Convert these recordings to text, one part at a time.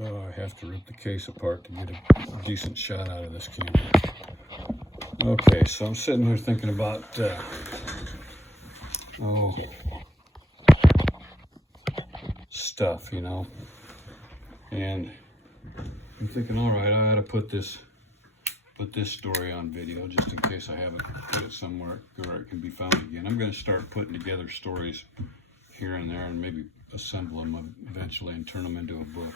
Oh, I have to rip the case apart to get a decent shot out of this camera. Okay, so I'm sitting here thinking about, stuff, and I'm thinking, all right, I ought to put this story on video just in case I haven't put it somewhere where it can be found again. I'm going to start putting together stories here and there and maybe assemble them eventually and turn them into a book.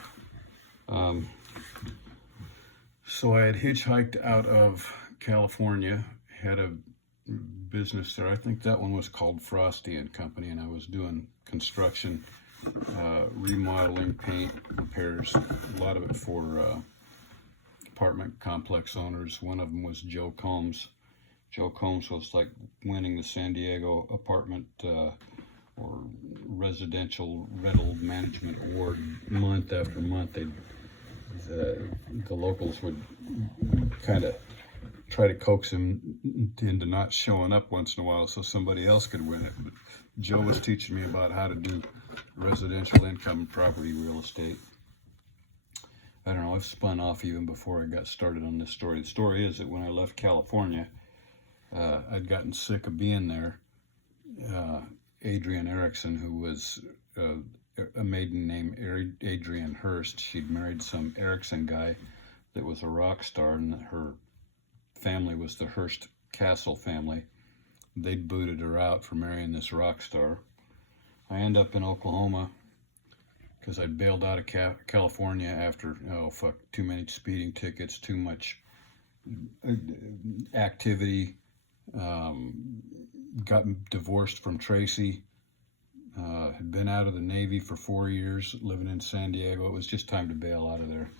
So I had hitchhiked out of California, had a business there. I think that one was called Frosty and Company, and I was doing construction, remodeling, paint, repairs, a lot of it for apartment complex owners. One of them was Joe Combs. Joe Combs was like winning the San Diego apartment or residential rental management award month after month. The locals would kind of try to coax him into not showing up once in a while so somebody else could win it. But Joe was teaching me about how to do residential income property real estate. I don't know, I've spun off even before I got started on this story. The story is that when I left California, I'd gotten sick of being there. Adrienne Erickson, who was a maiden name, Adrienne Hurst, she'd married some Erickson guy that was a rock star, and her family was the Hearst Castle family. They'd booted her out for marrying this rock star. I end up in Oklahoma because I bailed out of California after, too many speeding tickets, too much activity, got divorced from Tracy, had been out of the Navy for 4 years, living in San Diego. It was just time to bail out of there.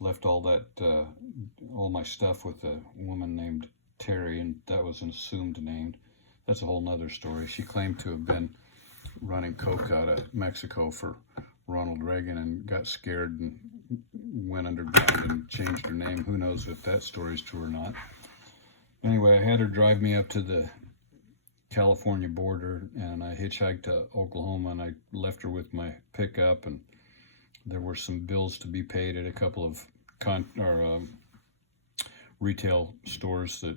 Left all my stuff with a woman named Terry, and that was an assumed name. That's a whole nother story. She claimed to have been running coke out of Mexico for Ronald Reagan and got scared and went underground and changed her name. Who knows if that story's true or not. Anyway, I had her drive me up to the California border, and I hitchhiked to Oklahoma, and I left her with my pickup, and there were some bills to be paid at a couple of retail stores that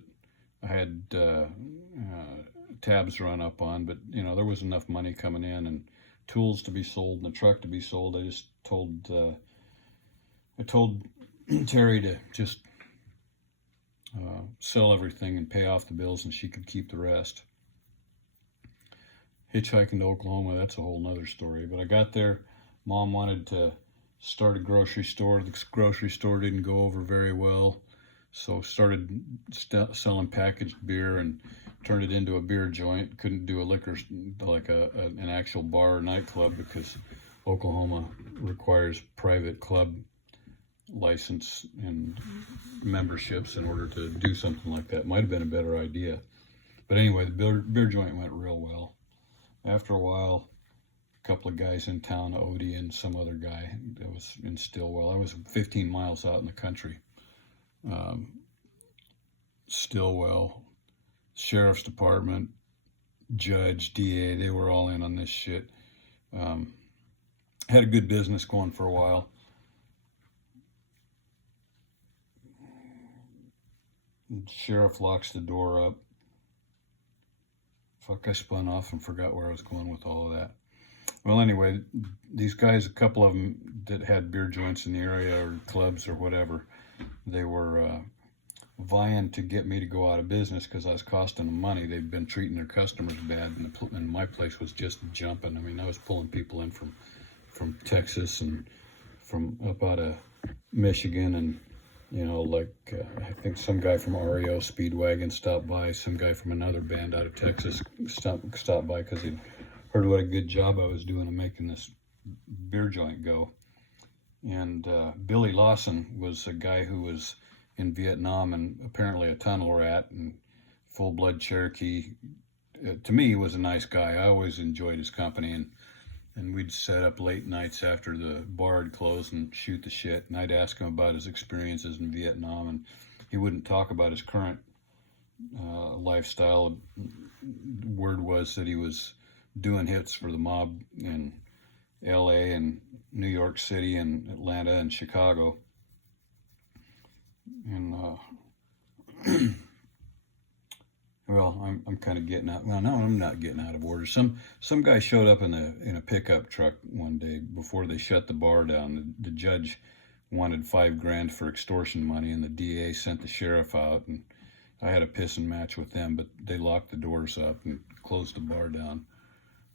I had tabs run up on, but there was enough money coming in and tools to be sold and a truck to be sold. I just told Terry to just sell everything and pay off the bills, and she could keep the rest. Hitchhiking to Oklahoma, that's a whole nother story. But I got there, Mom wanted to start a grocery store. The grocery store didn't go over very well, so started selling packaged beer and turned it into a beer joint. Couldn't do a liquor, like an actual bar or nightclub, because Oklahoma requires private club license and memberships in order to do something like that. Might have been a better idea. But anyway, the beer joint went real well. After a while, a couple of guys in town, Odie and some other guy that was in Stilwell. I was 15 miles out in the country. Stilwell, Sheriff's Department, Judge, DA, they were all in on this shit. Had a good business going for a while. Sheriff locks the door up. Fuck, I spun off and forgot where I was going with all of that. Well, anyway, these guys, a couple of them that had beer joints in the area or clubs or whatever, they were vying to get me to go out of business because I was costing them money. They'd been treating their customers bad, and my place was just jumping. I mean, I was pulling people in from Texas and from up out of Michigan, and I think some guy from REO Speedwagon stopped by. Some guy from another band out of Texas stopped by because he'd heard what a good job I was doing of making this beer joint go. And Billy Lawson was a guy who was in Vietnam and apparently a tunnel rat and full-blood Cherokee. To me, he was a nice guy. I always enjoyed his company, and we'd set up late nights after the bar had closed and shoot the shit. And I'd ask him about his experiences in Vietnam, and he wouldn't talk about his current lifestyle. Word was that he was doing hits for the mob in LA and New York City and Atlanta and Chicago. And well, I'm kind of getting out. Well, no, I'm not getting out of order. Some guy showed up in a pickup truck one day before they shut the bar down. The judge wanted $5,000 for extortion money, and the DA sent the sheriff out, and I had a pissing match with them, but they locked the doors up and closed the bar down.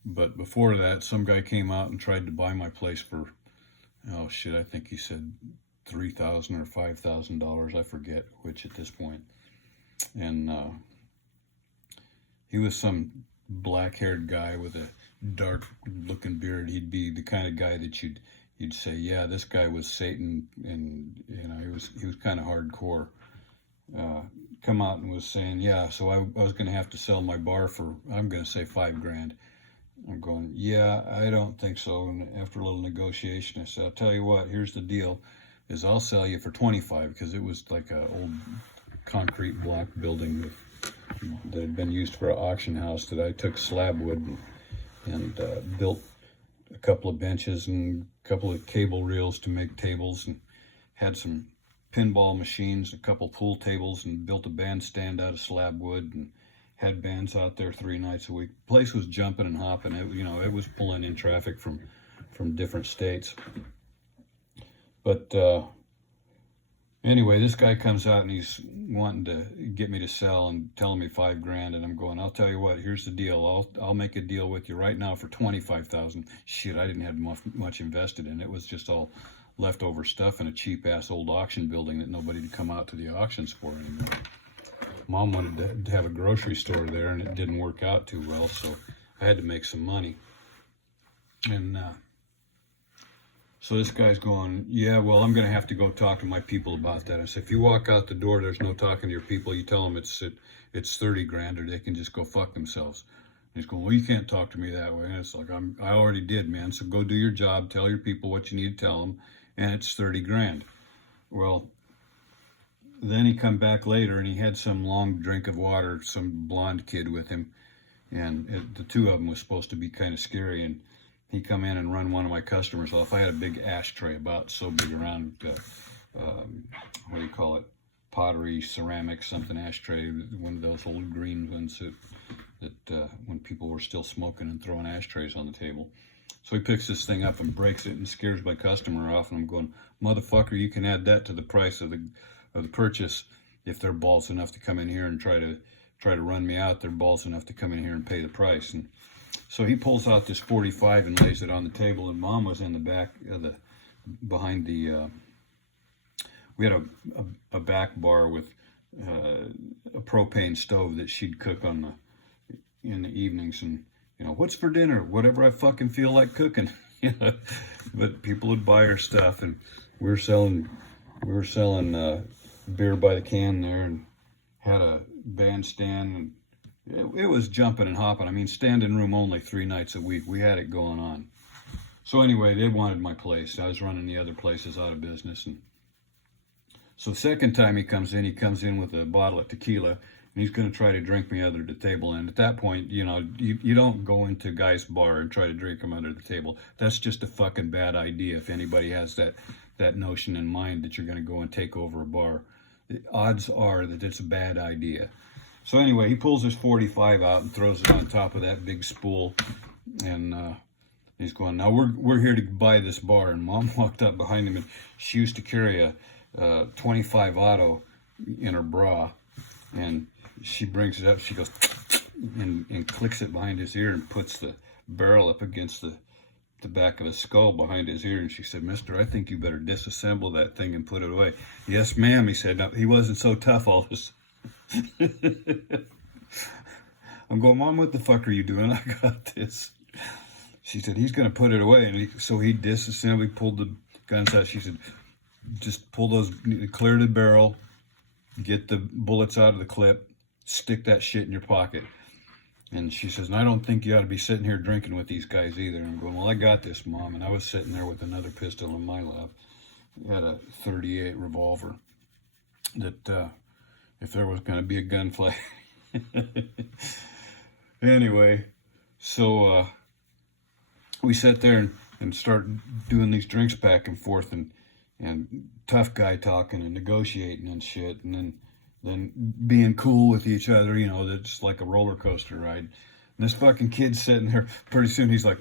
But before that, some guy came out and tried to buy my place for, oh shit, I think he said $3,000 or $5,000. I forget which at this point. And he was some black-haired guy with a dark-looking beard. He'd be the kind of guy that you'd say, yeah, this guy was Satan, and you know, he was kind of hardcore. Come out and was saying, yeah, so I was going to have to sell my bar for, I'm going to say $5,000. I'm going, yeah, I don't think so. And after a little negotiation, I said, I'll tell you what, here's the deal, is I'll sell you for 25, because it was like an old concrete block building that had been used for an auction house that I took slab wood and built a couple of benches and a couple of cable reels to make tables, and had some pinball machines, a couple pool tables, and built a bandstand out of slab wood, and had bands out there 3 nights a week. The place was jumping and hopping. It, you know, it was pulling in traffic from different states. But anyway, this guy comes out and he's wanting to get me to sell and telling me $5,000, and I'm going, I'll tell you what, here's the deal. I'll make a deal with you right now for $25,000. Shit, I didn't have much invested in it. It was just all leftover stuff in a cheap ass old auction building that nobody would come out to the auctions for anymore. Mom wanted to have a grocery store there, and it didn't work out too well, so I had to make some money. And so this guy's going, yeah, well, I'm going to have to go talk to my people about that. I said, if you walk out the door, there's no talking to your people. You tell them it's $30,000, or they can just go fuck themselves. And he's going, well, you can't talk to me that way. And it's like, I already did, man. So go do your job. Tell your people what you need to tell them. And it's $30,000. Well, then he come back later, and he had some long drink of water, some blonde kid with him. And the two of them was supposed to be kind of scary. And he come in and run one of my customers off. I had a big ashtray, about so big around, what do you call it? Pottery, ceramic, something ashtray. One of those old green ones that when people were still smoking and throwing ashtrays on the table. So he picks this thing up and breaks it and scares my customer off. And I'm going, motherfucker, you can add that to the price of the purchase if they're balls enough to come in here and try to run me out. They're balls enough to come in here and pay the price. And so he pulls out this 45 and lays it on the table, and Mom was in the back of behind the, we had a back bar with a propane stove that she'd cook in the evenings, and, you know, what's for dinner? Whatever I fucking feel like cooking. You know, but people would buy her stuff, and we were selling beer by the can there, and had a bandstand, and it was jumping and hopping. I mean, standing room only 3 nights a week. We had it going on. So anyway, they wanted my place. I was running the other places out of business. And so the second time he comes in with a bottle of tequila, and he's going to try to drink me under the table. And at that point, you know, you don't go into a guy's bar and try to drink him under the table. That's just a fucking bad idea. If anybody has that notion in mind that you're going to go and take over a bar, the odds are that it's a bad idea. So anyway, he pulls his 45 out and throws it on top of that big spool, and he's going, now we're here to buy this bar. And Mom walked up behind him, and she used to carry a 25 auto in her bra, and she brings it up, she goes and clicks it behind his ear and puts the barrel up against the back of his skull behind his ear. And she said, mister, I think you better disassemble that thing and put it away. Yes, ma'am, he said. No, he wasn't so tough all this. I'm going, Mom, what the fuck are you doing? I got this. She said, he's going to put it away. And so he disassembled, he pulled the guns out. She said, just pull those, clear the barrel, get the bullets out of the clip, stick that shit in your pocket. And she says, and I don't think you ought to be sitting here drinking with these guys either. And I'm going, well, I got this, Mom. And I was sitting there with another pistol in my lap. I had a .38 revolver that if there was going to be a gunfight. Anyway, so we sat there, and and start doing these drinks back and forth, and tough guy talking and negotiating and shit, and then being cool with each other, you know, that's like a roller coaster ride. And this fucking kid's sitting there, pretty soon he's like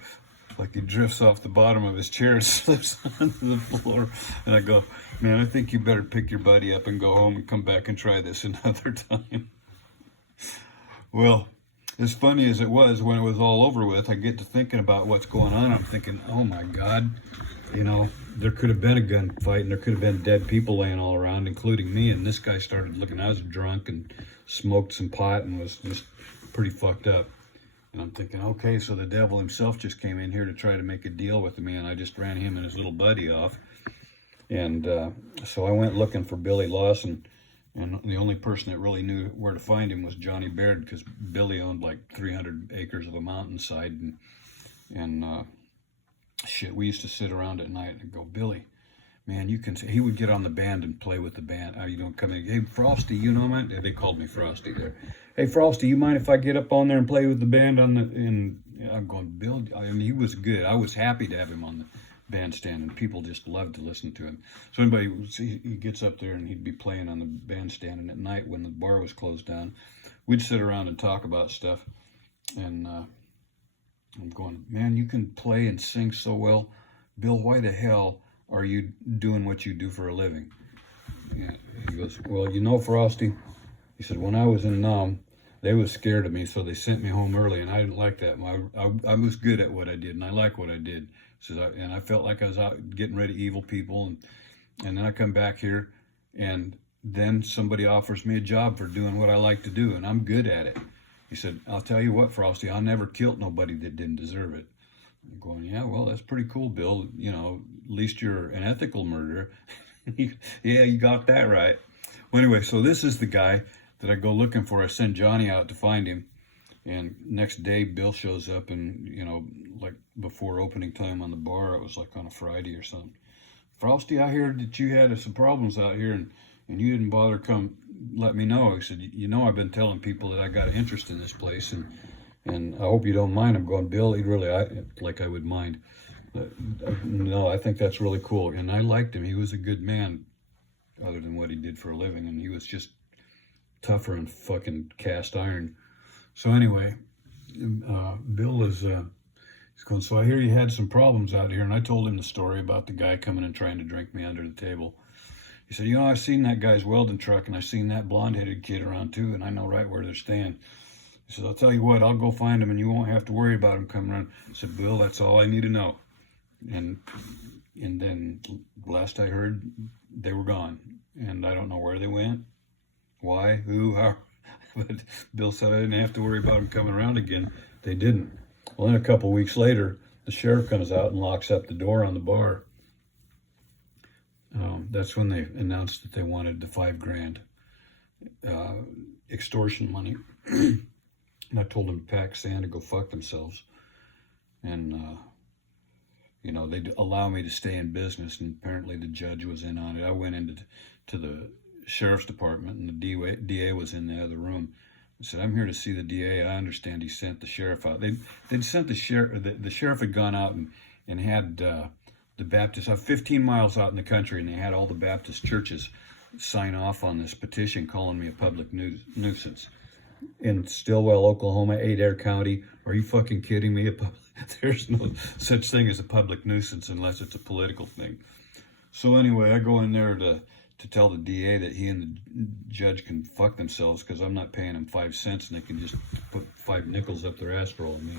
he drifts off the bottom of his chair and slips onto the floor. And I go, man, I think you better pick your buddy up and go home and come back and try this another time. Well, as funny as it was, when it was all over with, I get to thinking about what's going on. I'm thinking, oh my God, you know, there could have been a gunfight and there could have been dead people laying all around, including me. And this guy started looking, I was drunk and smoked some pot and was just pretty fucked up. And I'm thinking, okay, so the devil himself just came in here to try to make a deal with me, and I just ran him and his little buddy off. And so I went looking for Billy Lawson, and the only person that really knew where to find him was Johnny Baird, because Billy owned like 300 acres of a mountainside. And shit, we used to sit around at night and go, Billy, man, you can see. He would get on the band and play with the band. You don't come in. Hey, Frosty, you know, man. They called me Frosty there. Hey, Frosty, you mind if I get up on there and play with the band on the? And I'm going, Bill. I mean, he was good. I was happy to have him on the bandstand, and people just loved to listen to him. So he gets up there and he'd be playing on the bandstand. And at night, when the bar was closed down, we'd sit around and talk about stuff. And I'm going, man, you can play and sing so well, Bill. Why the hell are you doing what you do for a living? Yeah. He goes, well, you know, Frosty, he said, when I was in Nam, they was scared of me, so they sent me home early, and I didn't like that. I was good at what I did, and I like what I did. And I felt like I was out getting rid of evil people, and then I come back here, and then somebody offers me a job for doing what I like to do, and I'm good at it. He said, I'll tell you what, Frosty, I never killed nobody that didn't deserve it. I'm going, yeah, well, that's pretty cool, Bill. You know, at least you're an ethical murderer. Yeah, you got that right. Well, anyway, so this is the guy that I go looking for. I send Johnny out to find him. And next day, Bill shows up, and, you know, like before opening time on the bar, it was like on a Friday or something. Frosty, I heard that you had some problems out here, and you didn't bother come let me know. He said, you know, I've been telling people that I got an interest in this place, and I hope you don't mind. I'm going, Bill, like I would mind. No, I think that's really cool. And I liked him. He was a good man, other than what he did for a living. And he was just tougher than fucking cast iron. So anyway, Bill is, he's going, so I hear you had some problems out here. And I told him the story about the guy coming and trying to drink me under the table. He said, you know, I've seen that guy's welding truck, and I've seen that blonde-headed kid around too, and I know right where they're staying. He said, I'll tell you what, I'll go find them, and you won't have to worry about them coming around. I said, Bill, that's all I need to know. And then last I heard, they were gone. And I don't know where they went, why, who, how. But Bill said I didn't have to worry about them coming around again. They didn't. Well, then a couple weeks later, the sheriff comes out and locks up the door on the bar. That's when they announced that they wanted the $5,000 extortion money. And I told them to pack sand and go fuck themselves. And, you know, they'd allow me to stay in business, and apparently the judge was in on it. I went into the sheriff's department, and the DA was in the other room. I said, I'm here to see the DA. I understand he sent the sheriff out. They'd sent the sheriff. The sheriff had gone out and had the Baptists, 15 miles out in the country, and they had all the Baptist churches sign off on this petition calling me a public nuisance. In Stilwell, Oklahoma, Adair County. Are you fucking kidding me? There's no such thing as a public nuisance unless it's a political thing. So anyway, I go in there to tell the DA that he and the judge can fuck themselves, because I'm not paying them 5 cents, and they can just put 5 nickels up their ass for all of me.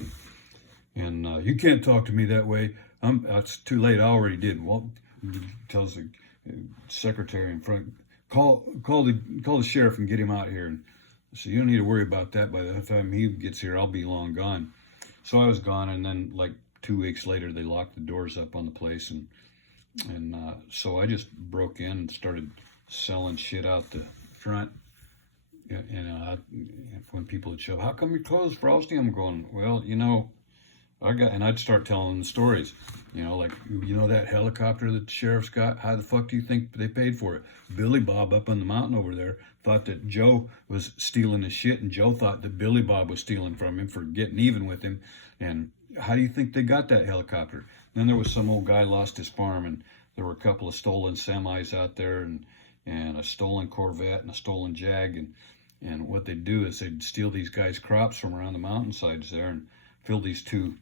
And you can't talk to me that way. It's too late. I already did. Well, tells the secretary in front, call the sheriff and get him out here. And so you don't need to worry about that. By the time he gets here, I'll be long gone. So I was gone, and then like 2 weeks later, they locked the doors up on the place, and so I just broke in and started selling shit out the front. And when people would show, how come you're closed, Frosty? I'm going, well, you know, and I'd start telling them the stories. You know, like, you know that helicopter that the sheriff's got? How the fuck do you think they paid for it? Billy Bob up on the mountain over there thought that Joe was stealing his shit, and Joe thought that Billy Bob was stealing from him for getting even with him. And how do you think they got that helicopter? Then there was some old guy lost his farm, and there were a couple of stolen semis out there, and a stolen Corvette and a stolen Jag, and what they'd do is they'd steal these guys' crops from around the mountainsides there and fill these two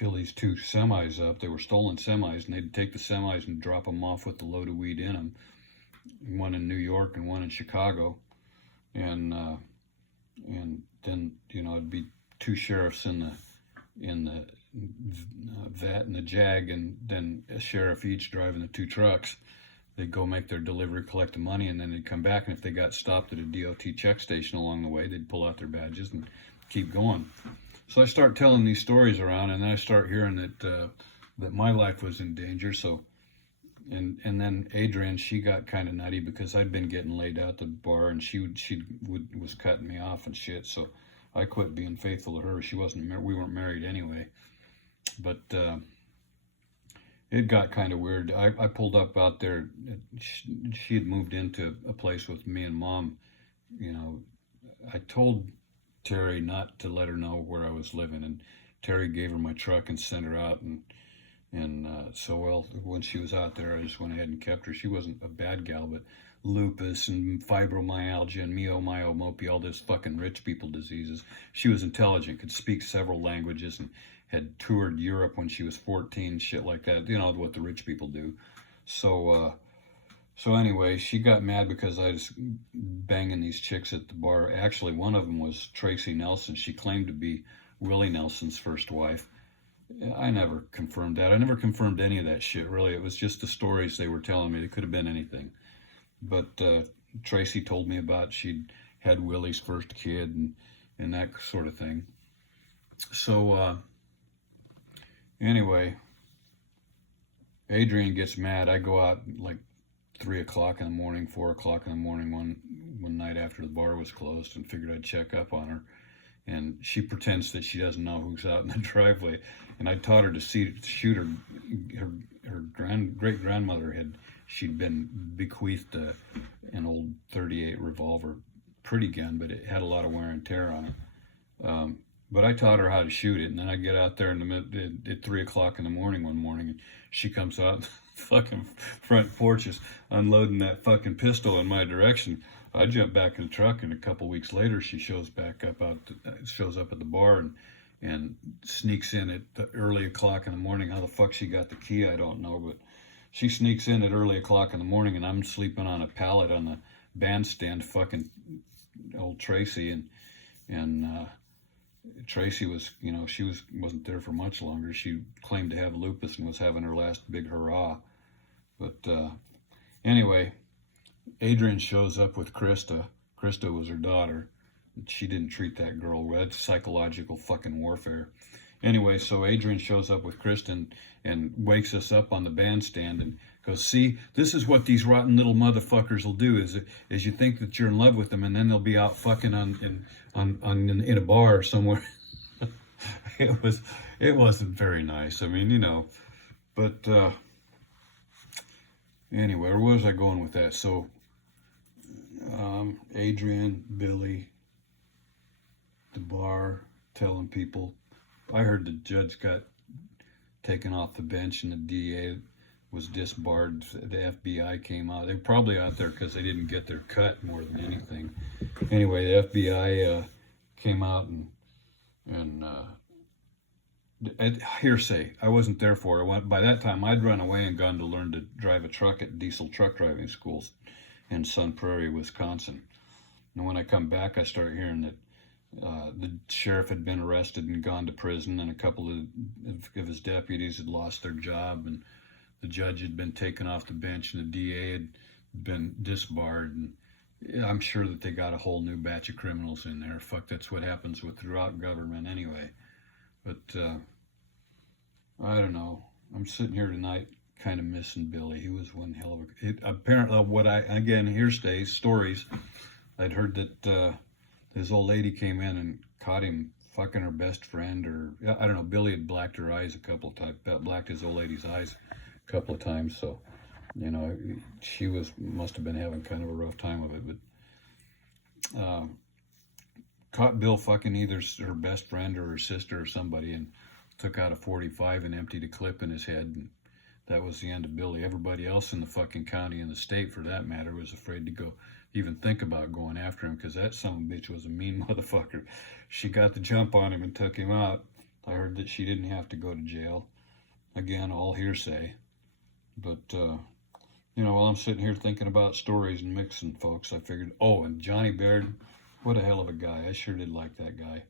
semis up. They were stolen semis, and they'd take the semis and drop them off with the load of weed in them. One in New York and one in Chicago, and then it'd be two sheriffs in the vet and the Jag, and then a sheriff each driving the two trucks. They'd go make their delivery, collect the money, and then they'd come back, and if they got stopped at a DOT check station along the way, they'd pull out their badges and keep going. So I start telling these stories around, and then I start hearing that my life was in danger. So, and then Adrian, she got kind of nutty because I'd been getting laid out the bar, and she was cutting me off and shit. So I quit being faithful to her. We weren't married anyway, but it got kind of weird. I pulled up out there. She had moved into a place with me and Mom. I told Terry not to let her know where I was living, and Terry gave her my truck and sent her out, and so when she was out there, I just went ahead and kept her. She wasn't a bad gal, but lupus and fibromyalgia and myomyopathy, all this fucking rich people diseases. She was intelligent, could speak several languages, and had toured Europe when she was 14, shit like that. What the rich people do. So anyway, she got mad because I was banging these chicks at the bar. Actually, one of them was Tracy Nelson. She claimed to be Willie Nelson's first wife. I never confirmed that. I never confirmed any of that shit, really. It was just the stories they were telling me. It could have been anything. But Tracy told me about she'd had Willie's first kid and that sort of thing. So anyway, Adrian gets mad. I go out like 3 o'clock in the morning, 4 o'clock in the morning one night after the bar was closed, and figured I'd check up on her. And she pretends that she doesn't know who's out in the driveway. And I taught her to shoot her great grandmother she'd been bequeathed an old .38 revolver, pretty gun, but it had a lot of wear and tear on it. But I taught her how to shoot it, and then I get out there at 3 o'clock in the morning one morning, and she comes out the fucking front porch, just unloading that fucking pistol in my direction. I jump back in the truck, and a couple weeks later, she shows up at the bar and sneaks in at the early o'clock in the morning. How the fuck she got the key, I don't know, but she sneaks in at early o'clock in the morning, and I'm sleeping on a pallet on the bandstand, fucking old Tracy, and Tracy was, wasn't there for much longer. She claimed to have lupus and was having her last big hurrah. But anyway, Adrian shows up with Krista. Krista was her daughter. She didn't treat that girl well. That's psychological fucking warfare. Anyway, so Adrian shows up with Krista and wakes us up on the bandstand and goes, "See, this is what these rotten little motherfuckers will do, is you think that you're in love with them, and then they'll be out fucking in a bar somewhere." It wasn't very nice. I mean, but anyway, where was I going with that? So Adrian, Billy, the bar, telling people. I heard the judge got taken off the bench and the DA was disbarred. The FBI came out. They were probably out there because they didn't get their cut more than anything. Anyway, the FBI came out and hearsay. I wasn't there for it. By that time, I'd run away and gone to learn to drive a truck at diesel truck driving schools in Sun Prairie, Wisconsin. And when I come back, I start hearing that the sheriff had been arrested and gone to prison, and a couple of his deputies had lost their job, and the judge had been taken off the bench, and the DA had been disbarred, and I'm sure that they got a whole new batch of criminals in there. Fuck, that's what happens throughout government anyway. But I don't know. I'm sitting here tonight kind of missing Billy. He was one hell of a... Apparently, hearsay, stories, I'd heard that this old lady came in and caught him fucking her best friend, or I don't know. Billy had blacked her eyes a couple of times, blacked his old lady's eyes a couple of times. So, she must have been having kind of a rough time of it. But caught Bill fucking either her best friend or her sister or somebody, and took out a 45 and emptied a clip in his head, and that was the end of Billy. Everybody else in the fucking county and the state, for that matter, was afraid to go even think about going after him, because that son of a bitch was a mean motherfucker. She got the jump on him and took him out. I heard that she didn't have to go to jail. Again, all hearsay. But, you know, while I'm sitting here thinking about stories and mixing folks, I figured, oh, and Johnny Baird, what a hell of a guy. I sure did like that guy.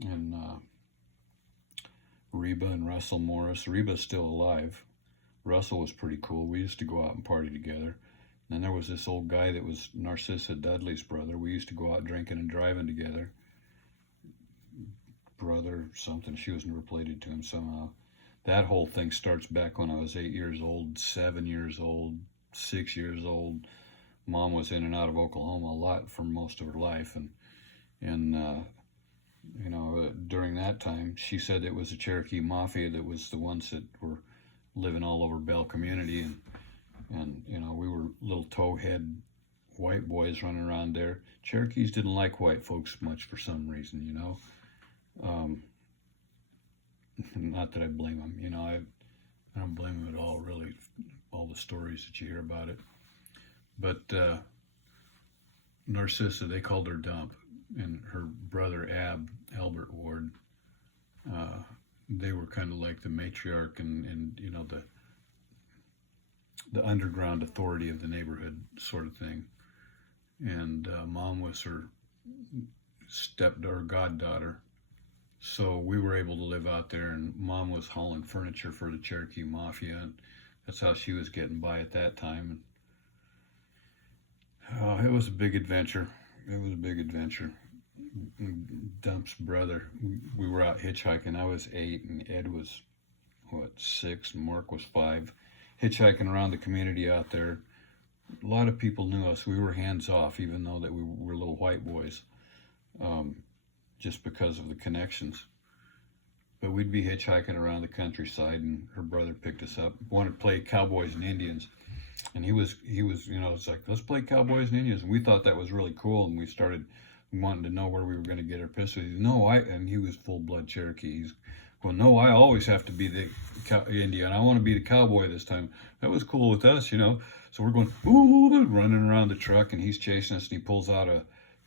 And Reba and Russell Morris. Reba's still alive. Russell was pretty cool. We used to go out and party together. And there was this old guy that was Narcissa Dudley's brother. We used to go out drinking and driving together. Brother something. She was never related to him somehow. That whole thing starts back when I was 8 years old, 7 years old, 6 years old. Mom was in and out of Oklahoma a lot for most of her life. And you know, during that time, she said it was the Cherokee Mafia that was the ones that were living all over Bell Community. And you know, we were little towhead white boys running around there. Cherokees didn't like white folks much for some reason, you know. Not that I blame them, you know. I don't blame them at all, really, all the stories that you hear about it. But Narcissa, they called her Dump, and her brother Albert Ward, they were kind of like the matriarch and you know, the underground authority of the neighborhood sort of thing. And Mom was her goddaughter. So we were able to live out there, and Mom was hauling furniture for the Cherokee Mafia, and that's how she was getting by at that time. And it was a big adventure. It was a big adventure. Dump's brother, we were out hitchhiking. I was 8, and Ed was, 6, and Mark was 5. Hitchhiking around the community out there. A lot of people knew us. We were hands off, even though that we were little white boys, just because of the connections. But we'd be hitchhiking around the countryside, and her brother picked us up. Wanted to play cowboys and Indians, and he was, you know, it's like, let's play cowboys and Indians. And we thought that was really cool, and we started wanting to know where we were going to get our pistols. And he was full-blood Cherokee. Well, no, I always have to be the Indian. I want to be the cowboy this time. That was cool with us, you know. So we're going, ooh, running around the truck, and he's chasing us, and he pulls out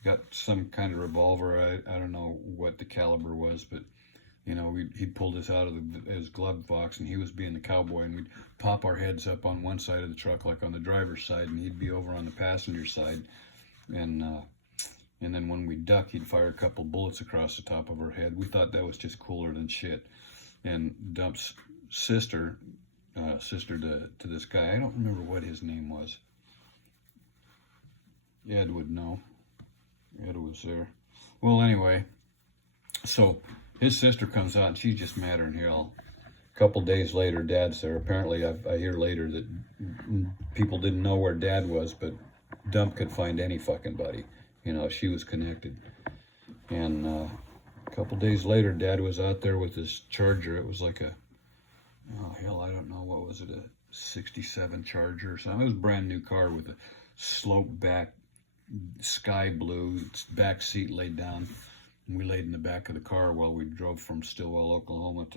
got some kind of revolver. I don't know what the caliber was, but, you know, he pulled us out of his glove box, and he was being the cowboy, and we'd pop our heads up on one side of the truck, like on the driver's side, and he'd be over on the passenger side. And then when we duck, he'd fire a couple bullets across the top of our head. We thought that was just cooler than shit. And Dump's sister to this guy, I don't remember what his name was. Ed would know. Ed was there. Well, anyway, so his sister comes out, and she's just madder than hell. A couple days later, Dad's there. Apparently, I hear later that people didn't know where Dad was, but Dump could find any fucking buddy. You know, she was connected. And a couple days later, Dad was out there with his Charger. It was like I don't know, what was it, a 67 Charger or something. It was a brand new car with a slope back, sky blue, back seat laid down. And we laid in the back of the car while we drove from Stilwell, Oklahoma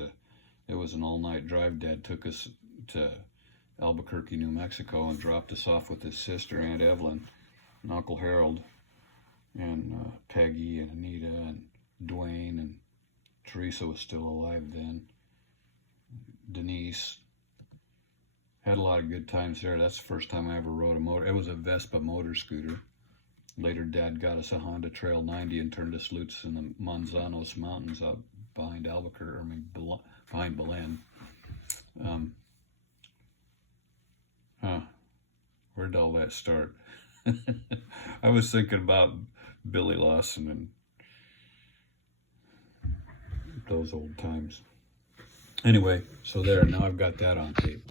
it was an all-night drive. Dad took us to Albuquerque, New Mexico, and dropped us off with his sister, Aunt Evelyn, and Uncle Harold, and Peggy and Anita and Dwayne, and Teresa was still alive then. Denise. Had a lot of good times there. That's the first time I ever rode a motor. It was a Vespa motor scooter. Later, Dad got us a Honda Trail 90 and turned us loose in the Manzanos Mountains out behind behind Belen. Where did all that start? I was thinking about Billy Lawson and those old times. Anyway, so there, now I've got that on tape.